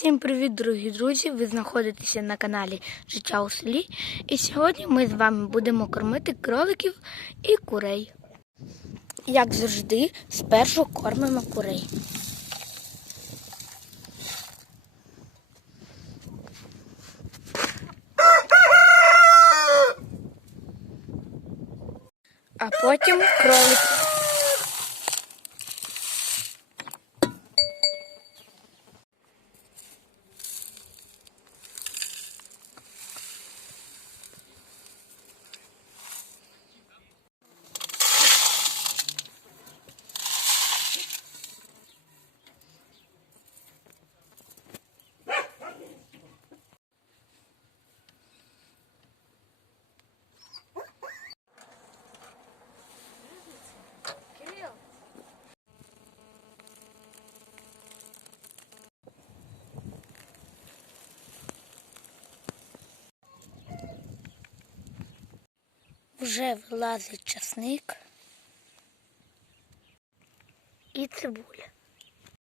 Всім привіт, дорогі друзі! Ви знаходитеся на каналі Життя у селі. І сьогодні ми з вами будемо кормити кроликів і курей. Як завжди, спершу кормимо курей. А потім кроликів. Вже вилазить часник і цибуля.